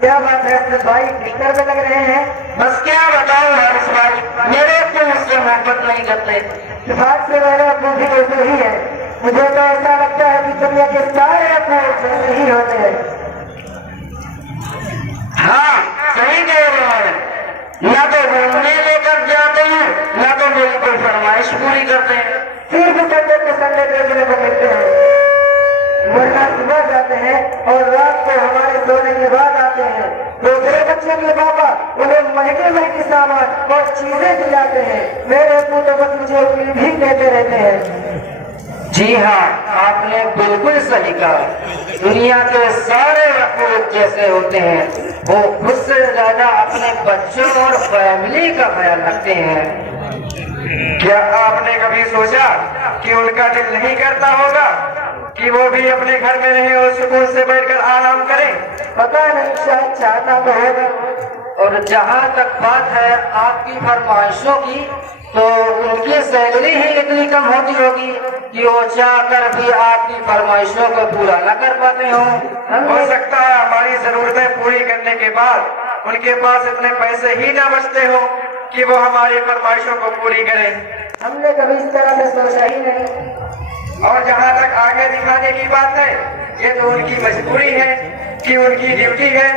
کیا بات ہے اپنے بھائی ٹھیکر میں لگ رہے ہیں؟ بس کیا بتاؤں حارث بھائی، میرے ابو مجھ سے محبت نہیں کرتے۔ اتفاق سے میرے ابو بھی ایسے ہی ہے، مجھے تو ایسا لگتا ہے کہ دنیا کے سارے ابو ایسے ہی ہوتے ہیں۔ ہاں صحیح کہہ رہے ہیں، نہ تو گھومنے لے کر جاتے ہیں نہ تو میری کوئی فرمائش پوری کرتے ہیں۔ پھر بھی سنڈے کے سنڈے دیکھنے کو ملتے ہیں، ورنہ صبح جاتے ہیں اور رات کو ہمارے سونے کے بعد آتے ہیں۔ دوسرے بچے کے پاپا انہیں مہنگے مہنگے سامان اور چیزیں دلاتے ہیں، میرے ابو تو بس مجھے اپنی بھی دیتے رہتے ہیں۔ جی ہاں، آپ نے بالکل صحیح کہا، دنیا کے سارے ابو جیسے ہوتے ہیں، وہ خود سے زیادہ اپنے بچوں اور فیملی کا خیال رکھتے ہیں۔ کیا آپ نے کبھی سوچا کہ ان کا دل نہیں کرتا ہوگا کہ وہ بھی اپنے گھر میں رہیں اور سکون سے بیٹھ کر آرام کریں؟ پتہ نہیں، شاید چاہتا تو ہوگا۔ اور جہاں تک بات ہے آپ کی فرمائشوں کی، تو ان کی سیلری ہی اتنی کم ہوتی ہوگی کہ وہ چاہ کر بھی آپ کی فرمائشوں کو پورا نہ کر پاتے ہوں۔ ہو سکتا ہے ہماری ضرورتیں پوری کرنے کے بعد ان کے پاس اتنے پیسے ہی نہ بچتے ہوں کہ وہ ہماری فرمائشوں کو پوری کریں۔ ہم نے کبھی اس طرح سے سوچا ہی نہیں۔ اور جہاں تک آگے دکھانے کی بات ہے، یہ تو ان کی مجبوری ہے کہ ان کی ڈیوٹی ہے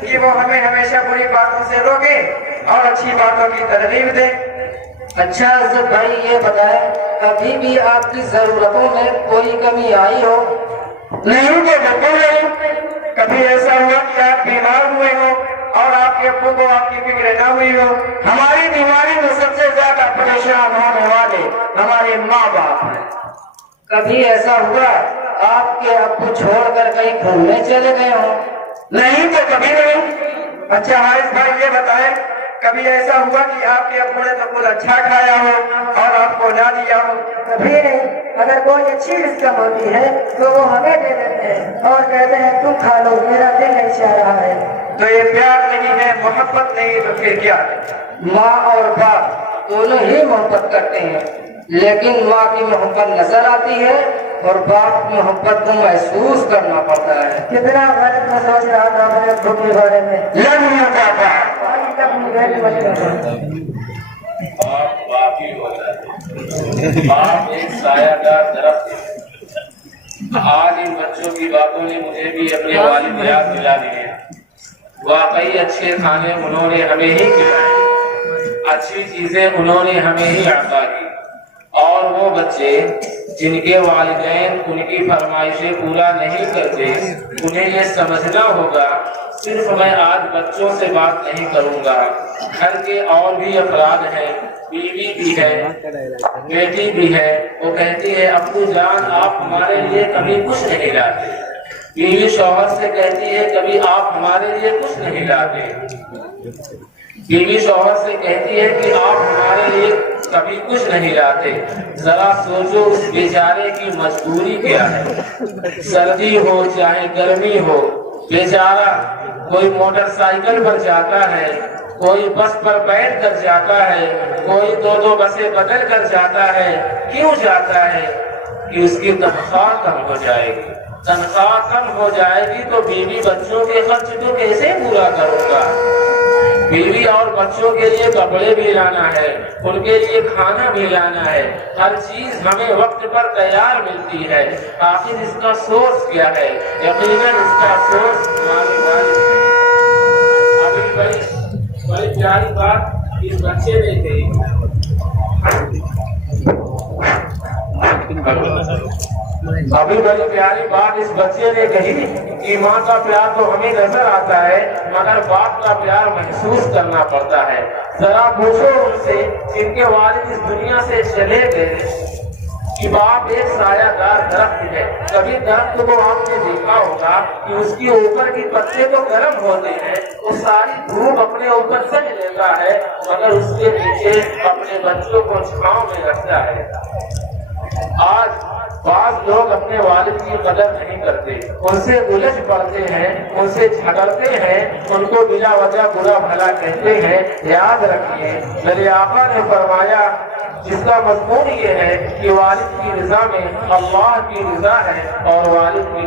کہ وہ ہمیں ہمیشہ بری باتوں سے روکیں اور اچھی باتوں کی ترغیب دیں۔ اچھا عزت بھائی، یہ بتائیں کبھی بھی آپ کی ضرورتوں میں کوئی کمی آئی ہو؟ نہیں تو بالکل نہیں۔ کبھی ایسا ہوا کہ آپ بیمار ہوئے ہو اور آپ کے ابو کو آپ کی فکر نہ ہوئی ہو؟ ہماری بیماری میں سب سے زیادہ پریشان ہونے والے ہمارے ماں باپ ہیں۔ کبھی ایسا ہوا آپ کے ابو چھوڑ کر کہیں گھومنے چلے گئے ہوں؟ نہیں تو کبھی نہیں۔ اچھا حارث بھائی، یہ بتائیں کبھی ایسا ہوا کہ آپ کے ابو نے تو کچھ اچھا کھایا ہو اور آپ کو نہ دیا ہو؟ کبھی نہیں، اگر کوئی اچھی رزق ہوتی ہے تو وہ ہمیں دے دیتے ہیں اور کہتے ہیں تم کھا لو، میرا دل نہیں چاہ رہا ہے۔ تو یہ پیار نہیں ہے، محبت نہیں، تو پھر کیا ہے؟ ماں اور باپ دونوں ہی محبت کرتے ہیں، لیکن ماں کی محبت نظر آتی ہے اور باپ کی محبت کو محسوس کرنا پڑتا ہے۔ کتنا غلط میں سوچ رہا تھا اپنے ابو کے بارے میں۔ باپ ایک سایہ دار درخت ہے۔ آج ان بچوں کی باتوں نے مجھے بھی اپنے والد یاد دلا دیے۔ واقعی اچھے کھانے انہوں نے ہمیں ہی کھلائے، اچھی چیزیں انہوں نے ہمیں ہی عطا کی، اور وہ بچے جن کے والدین ان کی فرمائشیں پورا نہیں کرتے، انہیں یہ سمجھنا ہوگا صرف میں آج بچوں سے بات نہیں کروں گا، گھر کے اور بھی افراد ہیں، بیوی بھی ہے، بیٹی بھی ہے، وہ کہتی ہے ابو جان آپ ہمارے لیے کبھی کچھ نہیں لاتے۔ بیوی شوہر سے کہتی ہے کبھی آپ ہمارے لیے کچھ نہیں لاتے۔ بیوی شوہر سے کہتی ہے کہ آپ ہمارے لیے کبھی کچھ نہیں لاتے۔ ذرا سوچو اس بیچارے کی مجبوری کیا ہے، سردی ہو چاہے گرمی ہو، بیچارہ کوئی موٹر سائیکل پر جاتا ہے، کوئی بس پر بیٹھ کر جاتا ہے، کوئی دو بسیں بدل کر جاتا ہے۔ کیوں جاتا ہے؟ کہ اس کی تنخواہ کم ہو جائے گی۔ تنخواہ کم ہو جائے گی تو بیوی بچوں کے خرچ کو کیسے پورا کروں گا؟ بیوی اور بچوں کے لیے کپڑے بھی لانا ہے، ان کے لیے کھانا بھی لانا ہے، ہر چیز ہمیں وقت پر تیار ملتی ہے۔ آخر اس کا سورس کیا ہے؟ یقیناً اس کا سورس ہمارے والد ہیں۔ بڑی پیاری بات اس بچے نے کہی۔ ابھی بڑی پیاری بات اس بچے نے کہی کہ ماں کا پیار تو ہمیں نظر آتا ہے مگر باپ کا پیار محسوس کرنا پڑتا ہے۔ ذرا پوچھو ان سے جن کے والد اس دنیا سے چلے گئے کہ باپ ایک سایہ دار درخت ہے۔ کبھی درخت کو آپ نے دیکھا ہوگا کہ اس کی اوپر کی پتے تو گرم ہوتے ہیں، وہ ساری دھوپ اپنے اوپر سج لیتا ہے مگر اس کے نیچے اپنے بچوں کو چھاؤں میں رکھتا ہے۔ آج بعض لوگ اپنے والد کی قدر نہیں کرتے، ان سے الجھ پڑتے ہیں، ان سے جھگڑتے ہیں، ان کو بلا وجہ برا بھلا کہتے ہیں۔ یاد رکھیے میرے آقا نے فرمایا جس کا مضمون یہ ہے کہ والد کی رضا میں اللہ کی رضا ہے اور والد کی